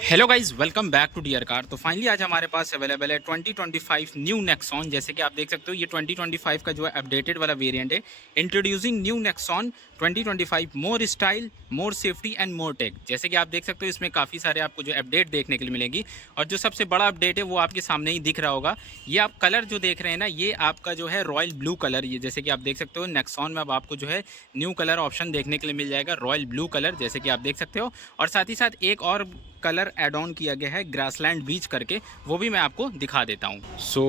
Hello guys, welcome back to dear car. तो finally आज हमारे पास अवेलेबल है 2025 न्यू नेक्सॉन। जैसे कि आप देख सकते हो ये 2025 का जो है अपडेटेड वाला वेरिएंट है। Introducing new Nexon 2025, more style, more safety and more tech. जैसे कि आप देख सकते हो इसमें काफ़ी सारे आपको जो अपडेट देखने के लिए मिलेगी। और जो सबसे बड़ा अपडेट है वो आपके सामने ही दिख रहा होगा। ये आप कलर जो देख रहे हैं ना, ये आपका जो है रॉयल ब्लू कलर। ये जैसे कि आप देख सकते हो नेक्सॉन में अब आपको जो है न्यू कलर ऑप्शन देखने के लिए मिल जाएगा, रॉयल ब्लू कलर, जैसे कि आप देख सकते हो। और साथ ही साथ एक और कलर ऐड ऑन किया गया है ग्रासलैंड बीच करके, वो भी मैं आपको दिखा देता हूँ। सो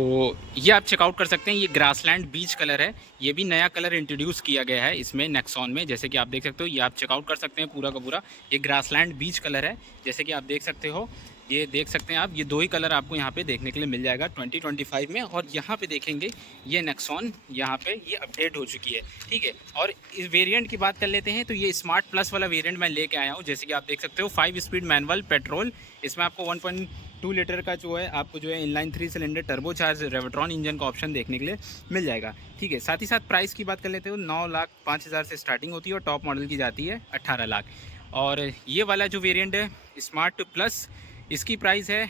ये आप चेकआउट कर सकते हैं, ये ग्रासलैंड बीच कलर है। ये भी नया कलर इंट्रोड्यूस किया गया है इसमें नेक्सॉन में। जैसे कि आप देख सकते हो, ये आप चेकआउट कर सकते हैं पूरा का पूरा। ये ग्रासलैंड बीच कलर है, जैसे कि आप देख सकते हो। ये देख सकते हैं आप, ये दो ही कलर आपको यहाँ पे देखने के लिए मिल जाएगा 2025 में। और यहाँ पे देखेंगे ये नेक्सॉन यहाँ पे ये अपडेट हो चुकी है, ठीक है। और इस वेरिएंट की बात कर लेते हैं तो ये स्मार्ट प्लस वाला वेरिएंट मैं लेके आया हूँ। जैसे कि आप देख सकते हो 5 स्पीड मैनुअल पेट्रोल, इसमें आपको 1.2 लीटर का जो है आपको जो है inline 3 cylinder turbocharge Revotron engine का ऑप्शन देखने के लिए मिल जाएगा, ठीक है। साथ ही साथ प्राइस की बात कर लेते हो, 9,05,000 से स्टार्टिंग होती है और टॉप मॉडल की जाती है 18 लाख। और ये वाला जो वेरिएंट है स्मार्ट प्लस, इसकी प्राइस है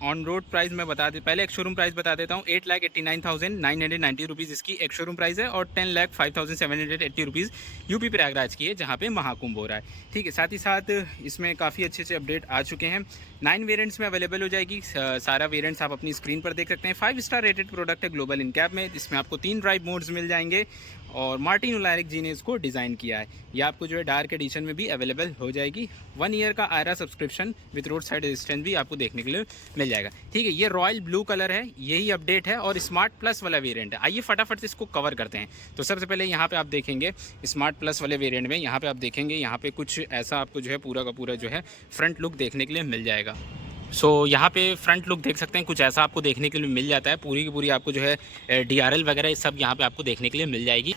ऑन रोड प्राइस मैं पहले एक शोरूम प्राइस बता देता हूँ। 8,89,990 रुपीज़ इसकी एक शोरूम प्राइस है। और 10,05,780 रुपीज़ यूपी प्रयागराज की है, जहाँ पे महाकुंभ हो रहा है, ठीक है। साथ ही साथ इसमें काफ़ी अच्छे अच्छे अपडेट आ चुके हैं। 9 वेरिएंट्स में अवेलेबल हो जाएगी। सारा वेरिएंट्स आप अपनी स्क्रीन पर देख सकते हैं। 5 स्टार रेटेड प्रोडक्ट है ग्लोबल इनकैप में। इसमें आपको 3 ड्राइव मोड्स मिल जाएंगे। और मार्टिन उलारिक जी ने इसको डिज़ाइन किया है। ये आपको जो है डार्क एडिशन में भी अवेलेबल हो जाएगी। 1 ईयर का iRA subscription with road side resistance भी आपको देखने के लिए मिल जाएगा, ठीक है। ये रॉयल ब्लू कलर है, यही अपडेट है और स्मार्ट प्लस वाला वेरिएंट है। आइए फटाफट से इसको कवर करते हैं। तो सबसे पहले यहाँ पे आप देखेंगे स्मार्ट प्लस वाले वेरिएंट में, यहाँ पे आप देखेंगे यहाँ पे कुछ ऐसा आपको जो है पूरा का पूरा जो है फ्रंट लुक देखने के लिए मिल जाएगा। यहाँ पे फ्रंट लुक देख सकते हैं, कुछ ऐसा आपको देखने के लिए मिल जाता है। पूरी की पूरी आपको जो है DRL वगैरह सब यहाँ पे आपको देखने के लिए मिल जाएगी।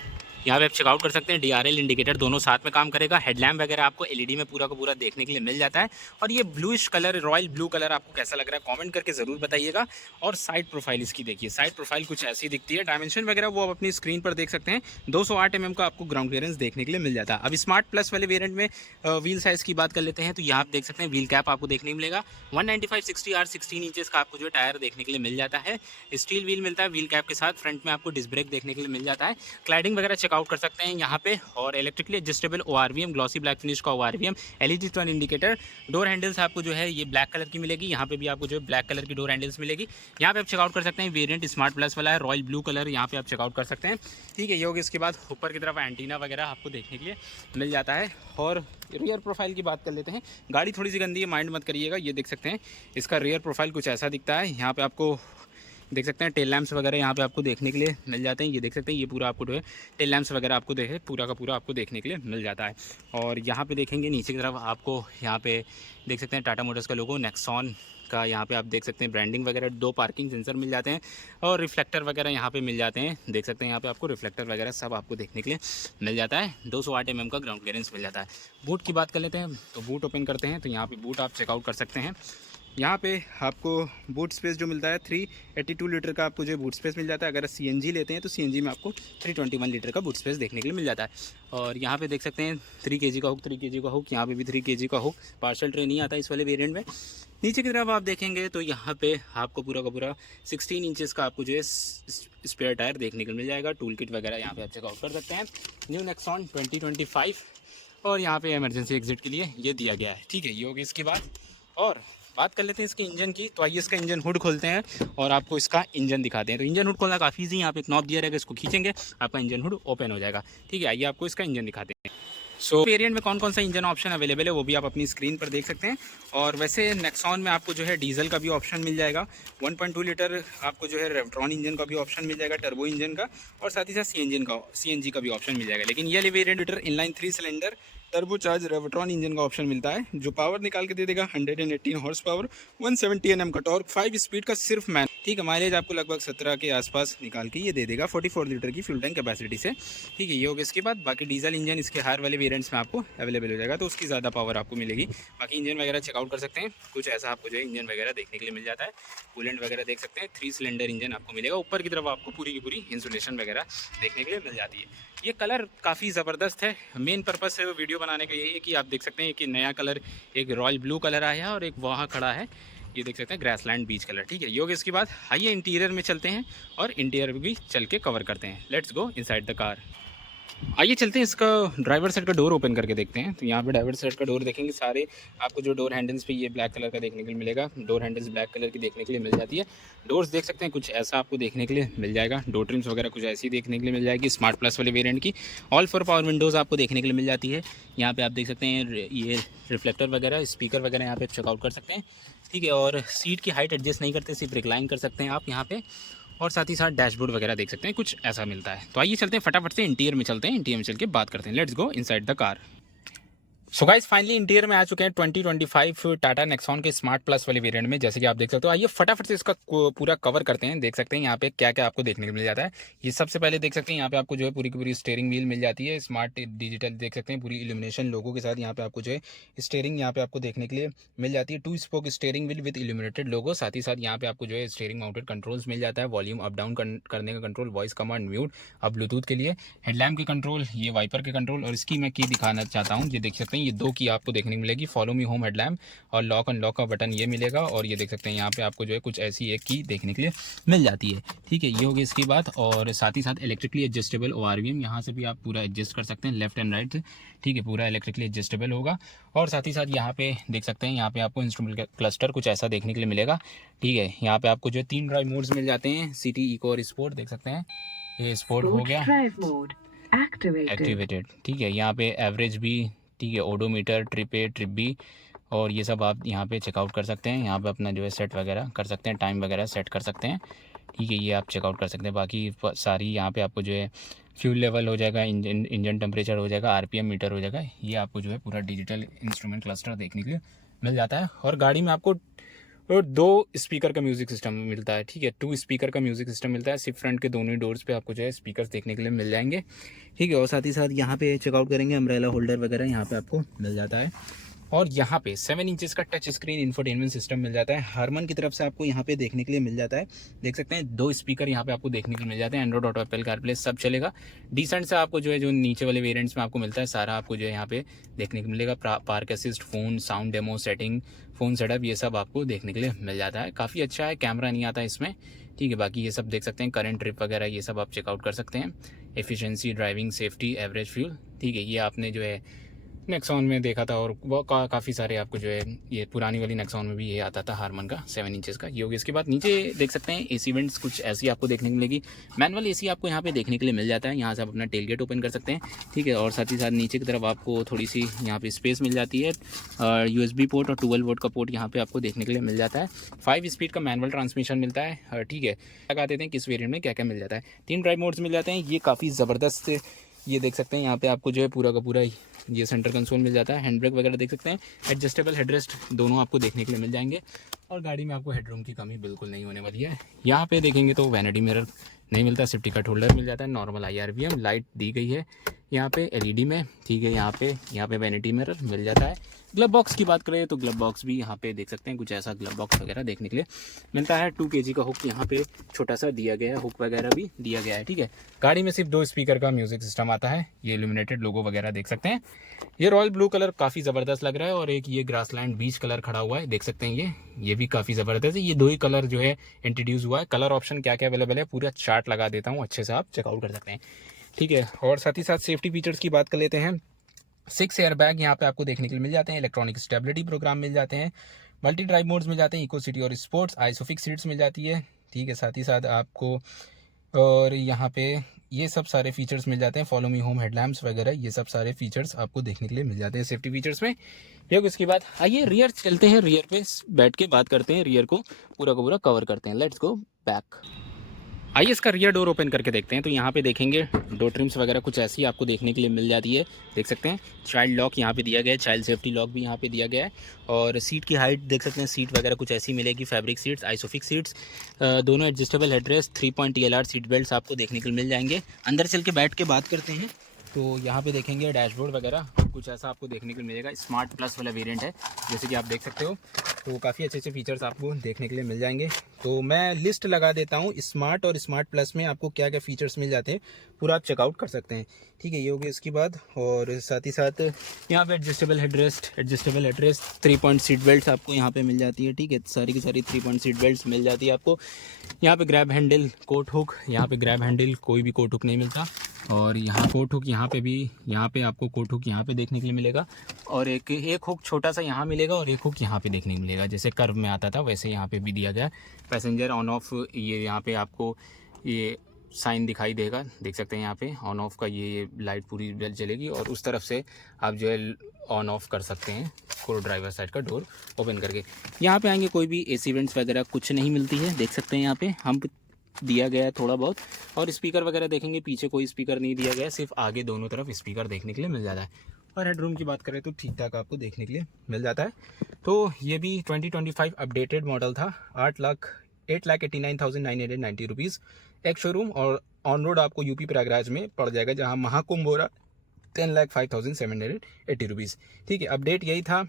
यहाँ पे आप चेकआउट कर सकते हैं, DRL इंडिकेटर दोनों साथ में काम करेगा। हेडलैम्प वगैरह आपको LED में पूरा का पूरा देखने के लिए मिल जाता है। और ये bluish colour, royal blue colour आपको कैसा लग रहा है कमेंट करके ज़रूर बताइएगा। और साइड प्रोफाइल इसकी देखिए, साइड प्रोफाइल कुछ ऐसी दिखती है। डायमेंशन वगैरह वो आप अपनी स्क्रीन पर देख सकते हैं। 208 mm का आपको ग्राउंड क्लियरेंस देखने के लिए मिल जाता है। अब स्मार्ट प्लस वाले वेरिएंट में व्हील साइज़ की बात कर लेते हैं तो यहाँ आप देख सकते हैं व्हील कैप आपको देखने को मिलेगा। 195/60R 16 इंचेस का आपको जो है टायर देखने के लिए मिल जाता है। स्टील व्हील मिलता है व्हील कैप के साथ। फ्रंट में आपको डिस्क ब्रेक देखने के लिए मिल जाता है। क्लाइडिंग वगैरह चेकआउट कर सकते हैं यहाँ पे। और electrically adjustable ORVM, glossy black finish का ORVM, LED turn indicator. Door handles आपको जो है ये ब्लैक कलर की मिलेगी। यहाँ पे भी आपको जो है ब्लैक कलर की डोर हैंडल्स मिलेगी। यहाँ पे आप चेकआउट कर सकते हैं वेरिएंट स्मार्ट प्लस वाला है, रॉयल ब्लू कलर, यहाँ पे आप चेकआउट कर सकते हैं, ठीक है। ये होगी। इसके बाद ऊपर की तरफ एंटीना वगैरह आपको देखने के लिए मिल जाता है। और रियर प्रोफाइल की बात कर लेते हैं। गाड़ी थोड़ी सी गंदी है, माइंड मत करिएगा। ये देख सकते हैं इसका रियर प्रोफाइल कुछ ऐसा दिखता है। यहाँ पे आपको देख सकते हैं टेल लैम्प्स वगैरह यहाँ पे आपको देखने के लिए मिल जाते हैं। ये देख सकते हैं, ये पूरा आपको जो है टेल लैम्प्स वगैरह आपको देखे पूरा का पूरा आपको देखने के लिए मिल जाता है। और यहाँ पे देखेंगे नीचे की तरफ आपको यहाँ पे देख सकते हैं टाटा मोटर्स का लोगो, नेक्सॉन का यहाँ पे आप देख सकते हैं ब्रांडिंग वगैरह। 2 पार्किंग सेंसर मिल जाते हैं और रिफ्लेक्टर वगैरह यहाँ पे मिल जाते हैं। देख सकते हैं यहाँ पे आपको रिफ्लेक्टर वगैरह सब आपको देखने के लिए मिल जाता है। 208 mm का ग्राउंड क्लियरेंस मिल जाता है। बूट की बात कर लेते हैं तो बूट ओपन करते हैं तो यहाँ पे बूट आप चेकआउट कर सकते हैं। यहाँ पे आपको बूट स्पेस जो मिलता है 382 लीटर का आपको जो बूट स्पेस मिल जाता है। अगर CNG लेते हैं तो CNG में आपको 321 लीटर का बूट स्पेस देखने के लिए मिल जाता है। और यहाँ पे देख सकते हैं 3 kg का हुक, 3 kg का हुक, यहाँ पे भी 3 kg का हुक। पार्सल ट्रे नहीं आता इस वाले वेरिएंट में। नीचे की तरफ आप देखेंगे तो यहाँ पे आपको पूरा का पूरा 16 इंचेस का आपको जो है स्पेयर टायर देखने को मिल जाएगा। टूल किट वगैरह यहाँ पे आप चेकआउट कर सकते हैं। न्यू नेक्सॉन 2025 और यहाँ पे इमरजेंसी एग्जिट के लिए ये दिया गया है, ठीक है। ये होगी इसकी और बात कर लेते हैं इसके इंजन की। तो आइए इसका इंजन हुड खोलते हैं और आपको इसका इंजन दिखाते हैं। तो इंजन हुड खोलना काफ़ी ईजी, यहाँ पे एक नॉब दिया रहेगा, इसको खींचेंगे आपका इंजन हुड ओपन हो जाएगा, ठीक है। आइए आपको इसका इंजन दिखाते हैं। वेरिएंट में कौन कौन सा इंजन ऑप्शन अवेलेबल है वो भी आप अपनी स्क्रीन पर देख सकते हैं। और वैसे नेक्सॉन में आपको जो है डीजल का भी ऑप्शन मिल जाएगा। 1.2 लीटर आपको जो है रेवट्रॉन इंजन का भी ऑप्शन मिल जाएगा, टर्बो इंजन का। और साथ ही साथ CNG का भी ऑप्शन मिल जाएगा। लेकिन ये variant litre inline 3 cylinder turbocharge Revotron engine का ऑप्शन मिलता है, जो पावर निकाल के दे देगा 118 हॉर्स पावर, 170 Nm का टॉर्क, 5 स्पीड का सिर्फ मैन, ठीक है। माइलेज आपको लगभग 17 के आसपास निकाल के ये दे देगा 44 लीटर की फ्यूल टैंक कैपेसिटी से, ठीक है। ये होगा इसके बाद। बाकी डीजल इंजन इसके हार वाले वेरिएंट्स में आपको अवेलेबल हो जाएगा, तो उसकी ज़्यादा पावर आपको मिलेगी। बाकी इंजन वगैरह चेकआउट कर सकते हैं, कुछ ऐसा आपको जो है इंजन वगैरह देखने के लिए मिल जाता है। कूलेंट वगैरह देख सकते हैं, 3 सिलेंडर इंजन आपको मिलेगा। ऊपर की तरफ आपको पूरी की पूरी इंसुलेशन वगैरह देखने के लिए मिल जाती है। ये कलर काफ़ी ज़बरदस्त है। मेन पर्पस है वीडियो बनाने का यही है कि आप देख सकते हैं कि नया कलर एक रॉयल ब्लू कलर आया है और एक वहाँ खड़ा है, ये देख सकते हैं ग्रासलैंड बीच कलर। ठीक है, योग इसके बाद आइए इंटीरियर में चलते हैं और इंटीरियर भी चल के कवर करते हैं। Let's go inside the car. आइए चलते हैं, इसका ड्राइवर साइड का डोर ओपन करके देखते हैं। तो यहाँ पे ड्राइवर साइड का डोर देखेंगे, सारे आपको जो डोर हैंडल्स पे ये ब्लैक कलर का देखने के लिए मिलेगा। डोर हैंडल्स ब्लैक कलर की देखने के लिए मिल जाती है। डोर्स देख सकते हैं कुछ ऐसा आपको देखने के लिए मिल जाएगा। डोर ट्रिम्स वगैरह कुछ ऐसी देखने के लिए मिल जाएगी स्मार्ट प्लस वाले वेरिएंट की। ऑल फॉर पावर विंडोज़ आपको देखने के लिए मिल जाती है। यहाँ पर आप देख सकते हैं ये रिफ्लेक्टर वगैरह, स्पीकर वगैरह यहाँ पर चेकआउट कर सकते हैं। ठीक है, और सीट की हाइट एडजस्ट नहीं करते, सिर्फ रिक्लाइन कर सकते हैं आप यहाँ पे। और साथ ही साथ डैशबोर्ड वगैरह देख सकते हैं, कुछ ऐसा मिलता है। तो आइए चलते हैं फटाफट से इंटीरियर में चलते हैं, इंटीरियर में चल के बात करते हैं। Let's go inside the car. So guys finally interior में आ चुके हैं 2025 टाटा नेक्सॉन के स्मार्ट प्लस वाले वेरिएंट में, जैसे कि आप देख सकते हो। आइए फटाफट से इसका पूरा कवर करते हैं। देख सकते हैं यहाँ पे क्या क्या आपको देखने को मिल जाता है। ये सबसे पहले देख सकते हैं यहाँ पे आपको जो है पूरी की पूरी स्टीयरिंग व्हील मिल जाती है, स्मार्ट डिजिटल देख सकते हैं, पूरी इल्यूमिनेशन लोगो के साथ यहाँ पे आपको जो है स्टीयरिंग यहाँ पे आपको देखने के लिए मिल जाती है। 2 spoke steering wheel with illuminated logo. साथ ही साथ यहाँ पे आपको जो है स्टीयरिंग माउंटेड कंट्रोल्स मिल जाता है, वॉल्यूम अप डाउन करने का कंट्रोल, वॉइस कमांड, म्यूट, अब ब्लूटूथ के लिए, हेडलैम्प के कंट्रोल, ये वाइपर के कंट्रोल। और इसकी मैं की दिखाना चाहता हूँ, ये देख सकते हैं ये 2 की आपको देखने को मिलेगी, फॉलो मी होम हेडलैम्प और लॉक अनलॉक का बटन ये मिलेगा। और ये देख सकते हैं यहाँ पे आपको जो है कुछ ऐसी एक की देखने के लिए मिल जाती है। ठीक है, ये होगी इसकी बात। और साथ ही साथ इलेक्ट्रिकली एडजस्टेबल ORVM, यहाँ से भी आप पूरा एडजस्ट कर सकते हैं लेफ्ट एंड राइट। ठीक है, पूरा इलेक्ट्रिकली एडजस्टेबल होगा। और साथ ही साथ यहाँ पे देख सकते हैं, यहाँ पे आपको इंस्ट्रूमेंट क्लस्टर कुछ ऐसा देखने के लिए मिलेगा। ठीक है, यहाँ पे आपको जो है 3 ड्राइव मोड्स मिल जाते हैं, सिटी, इको और स्पोर्ट। देख सकते हैं ये स्पोर्ट हो गया एक्टिवेटेड। ठीक है, यहाँ पे एवरेज भी, ठीक है, odometer, trip A, trip B और ये सब आप यहाँ पे चेकआउट कर सकते हैं। यहाँ पे अपना जो है सेट वगैरह कर सकते हैं, टाइम वगैरह सेट कर सकते हैं। ठीक है, ये आप चेकआउट कर सकते हैं। बाकी सारी यहाँ पे आपको जो है फ्यूल लेवल हो जाएगा, इंजन टेम्परेचर हो जाएगा, RPM मीटर हो जाएगा। ये आपको जो है पूरा डिजिटल इंस्ट्रूमेंट क्लस्टर देखने के लिए मिल जाता है। और गाड़ी में आपको 2 स्पीकर का म्यूज़िक सिस्टम मिलता है। ठीक है, 2 स्पीकर का म्यूज़िक सिस्टम मिलता है। सिर्फ फ्रंट के दोनों ही डोर्स पे आपको जो है स्पीकर देखने के लिए मिल जाएंगे। ठीक है, और साथ ही साथ यहाँ पे चेकआउट करेंगे अम्ब्रेला होल्डर वगैरह यहाँ पे आपको मिल जाता है। और यहाँ पे 7 इंचेस का टच स्क्रीन इंफोटेनमेंट सिस्टम मिल जाता है। हारमन की तरफ से आपको यहाँ पे देखने के लिए मिल जाता है। देख सकते हैं 2 स्पीकर यहाँ पे आपको देखने के लिए मिल जाते हैं। एंड्रॉइड ऑटो, एप्पल कारप्ले सब चलेगा। डिसेंट से आपको जो है जो नीचे वाले वेरिएंट्स में आपको मिलता है सारा आपको जो है यहाँ पे देखने को मिलेगा। Park assist, phone, sound demo, setting, phone setup, ये सब आपको देखने के लिए मिल जाता है। काफ़ी अच्छा है, कैमरा नहीं आता इसमें। ठीक है, बाकी ये सब देख सकते हैं, करंट, ट्रिप वगैरह ये सब आप चेकआउट कर सकते हैं। Efficiency, driving, safety, average fuel. ठीक है, ये आपने जो है नेक्सॉन में देखा था और वो काफ़ी सारे आपको जो है ये पुरानी वाली नेक्सॉन में भी ये आता था हारमन का 7 इंचेस का। ये होगी इसके बाद। नीचे देख सकते हैं AC वेंट्स कुछ ऐसी आपको देखने को मिलेगी। मैनुअल AC आपको यहाँ पे देखने के लिए मिल जाता है। यहाँ से आप अपना टेल गेट ओपन कर सकते हैं। ठीक है, और साथ ही साथ नीचे की तरफ आपको थोड़ी सी यहाँ पे स्पेस मिल जाती है। USB पोर्ट और 12 वोल्ट का पोर्ट यहाँ पे आपको देखने के लिए मिल जाता है। 5 स्पीड का मैनुअल ट्रांसमिशन मिलता है। ठीक है, लगा देते हैं किस वेरिएंट में क्या क्या मिल जाता है। 3 ड्राइव मोड्स मिल जाते हैं। ये काफ़ी ज़बरदस्त, ये देख सकते हैं यहाँ पे आपको जो है पूरा का पूरा ये सेंटर कंसोल मिल जाता है। हैंड ब्रेक वगैरह देख सकते हैं, एडजस्टेबल हेडरेस्ट दोनों आपको देखने के लिए मिल जाएंगे। और गाड़ी में आपको हेडरूम की कमी बिल्कुल नहीं होने वाली है। यहाँ पे देखेंगे तो वैनिटी मिरर नहीं मिलता, सिर्फ टिकट होल्डर मिल जाता है। नॉर्मल IRVM लाइट दी गई है यहाँ पे LED में। ठीक है, यहाँ पे वैनिटी मिरर मिल जाता है। ग्लव बॉक्स की बात करें तो ग्लव बॉक्स भी यहाँ पे देख सकते हैं, कुछ ऐसा ग्लव बॉक्स वगैरह देखने के लिए मिलता है। 2 kg का हुक यहाँ पे छोटा सा दिया गया है, हुक वगैरह भी दिया गया है। ठीक है, गाड़ी में सिर्फ 2 स्पीकर का म्यूजिक सिस्टम आता है। ये इल्यूमिनेटेड लोगो वगैरह देख सकते हैं। ये रॉयल ब्लू कलर काफ़ी ज़बरदस्त लग रहा है। और एक ये ग्रासलैंड बीच कलर खड़ा हुआ है, देख सकते हैं ये भी काफ़ी ज़बरदस्त है। ये 2 ही कलर जो है इंट्रोड्यूस हुआ है। कलर ऑप्शन क्या क्या अवेलेबल है पूरा चार्ट लगा देता हूँ, अच्छे से आप चेकआउट कर सकते हैं। ठीक है, और साथ ही साथ सेफ्टी फीचर्स की बात कर लेते हैं। 6 एयर बैग यहाँ पे आपको देखने के लिए मिल जाते हैं। इलेक्ट्रॉनिक स्टेबिलिटी प्रोग्राम मिल जाते हैं। मल्टी ड्राइव मोड्स मिल जाते हैं, इको सिटी और स्पोर्ट्स। आइसोफिक्स सीट्स मिल जाती है। ठीक है, साथ ही साथ आपको और यहाँ पे ये सब सारे फीचर्स मिल जाते हैं। फॉलो मी होम हेडलैम्प्स वगैरह ये सब सारे फीचर्स आपको देखने के लिए मिल जाते हैं सेफ्टी फीचर्स में। ये उसके बाद आइए रियर चलते हैं, रियर पे बैठ के बात करते हैं, रियर को पूरा का पूरा कवर करते हैं। Let's go back. आइए इसका रियर डोर ओपन करके देखते हैं। तो यहाँ पे देखेंगे डोर ट्रिम्स वगैरह कुछ ऐसी आपको देखने के लिए मिल जाती है। देख सकते हैं चाइल्ड लॉक यहाँ पे दिया गया है, चाइल्ड सेफ्टी लॉक भी यहाँ पे दिया गया है। और सीट की हाइट देख सकते हैं, सीट वगैरह कुछ ऐसी मिलेगी, फैब्रिक सीट्स, आइसोफिक्स सीट्स, दोनों adjustable headrest, 3 point TLR seat belt आपको देखने के लिए मिल जाएंगे। अंदर चल के बैठ के बात करते हैं तो यहाँ पे देखेंगे डैशबोर्ड वगैरह कुछ ऐसा आपको देखने को मिलेगा। स्मार्ट प्लस वाला वेरिएंट है, जैसे कि आप देख सकते हो। तो काफ़ी अच्छे अच्छे फीचर्स आपको देखने के लिए मिल जाएंगे। तो मैं लिस्ट लगा देता हूँ स्मार्ट और स्मार्ट प्लस में आपको क्या क्या फ़ीचर्स मिल जाते हैं, पूरा आप चेकआउट कर सकते हैं। ठीक है, ये हो गया इसके बाद। और साथ ही साथ यहाँ पे adjustable headrest 3 point seat belt आपको यहाँ पे मिल जाती है। ठीक है, सारी की सारी 3 पॉइंट सीट बेल्ट मिल जाती है आपको। यहाँ पे ग्रैब हैंडल कोट हुक, यहाँ पे ग्रैब हैंडल कोई भी कोट हुक नहीं मिलता। और यहाँ कोट हुक यहाँ पे भी, यहाँ पे आपको कोट हुक यहाँ पे देखने के लिए मिलेगा। और एक हुक छोटा सा यहाँ मिलेगा और एक हुक यहाँ पे देखने को मिलेगा, जैसे कर्व में आता था वैसे यहाँ पे भी दिया गया है। पैसेंजर ऑन ऑफ, ये यहाँ पे आपको ये साइन दिखाई देगा, देख सकते हैं यहाँ पे ऑन ऑफ का ये लाइट पूरी जलेगी। और उस तरफ से आप जो है ऑन ऑफ कर सकते हैं को ड्राइवर साइड का डोर ओपन करके। यहाँ पे आएंगे कोई भी एसी वेंट्स वगैरह कुछ नहीं मिलती है, देख सकते हैं यहाँ पे हम दिया गया है थोड़ा बहुत। और स्पीकर वगैरह देखेंगे, पीछे कोई स्पीकर नहीं दिया गया है, सिर्फ आगे दोनों तरफ स्पीकर देखने के लिए मिल जाता है। और हेडरूम की बात करें तो ठीक ठाक आपको देखने के लिए मिल जाता है। तो ये भी 2025 अपडेटेड मॉडल था। 8,89,990 रुपीज़ एक शोरूम, और ऑन रोड आपको यूपी प्रयागराज में पड़ जाएगा, जहाँ महाकुंभ हो रहा 10,05,780 रुपीज़। ठीक है, अपडेट यही था।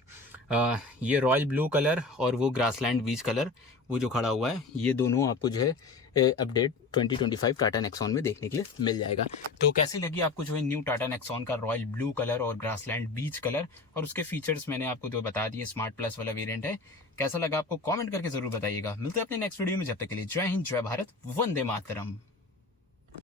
ये रॉयल ब्लू कलर और वो ग्रासलैंड बीच कलर वो जो खड़ा हुआ है, ये दोनों आपको जो है अपडेट 2025 टाटा नेक्सॉन में देखने के लिए मिल जाएगा। तो कैसी लगी आपको जो है न्यू टाटा नेक्सॉन का रॉयल ब्लू कलर और ग्रासलैंड बीच कलर, और उसके फीचर्स मैंने आपको तो बता दिए, स्मार्ट प्लस वाला वेरिएंट है। कैसा लगा आपको कमेंट करके ज़रूर बताइएगा। मिलते हैं अपने नेक्स्ट वीडियो में, जब तक के लिए जय हिंद, जय भारत, वंदे मातरम।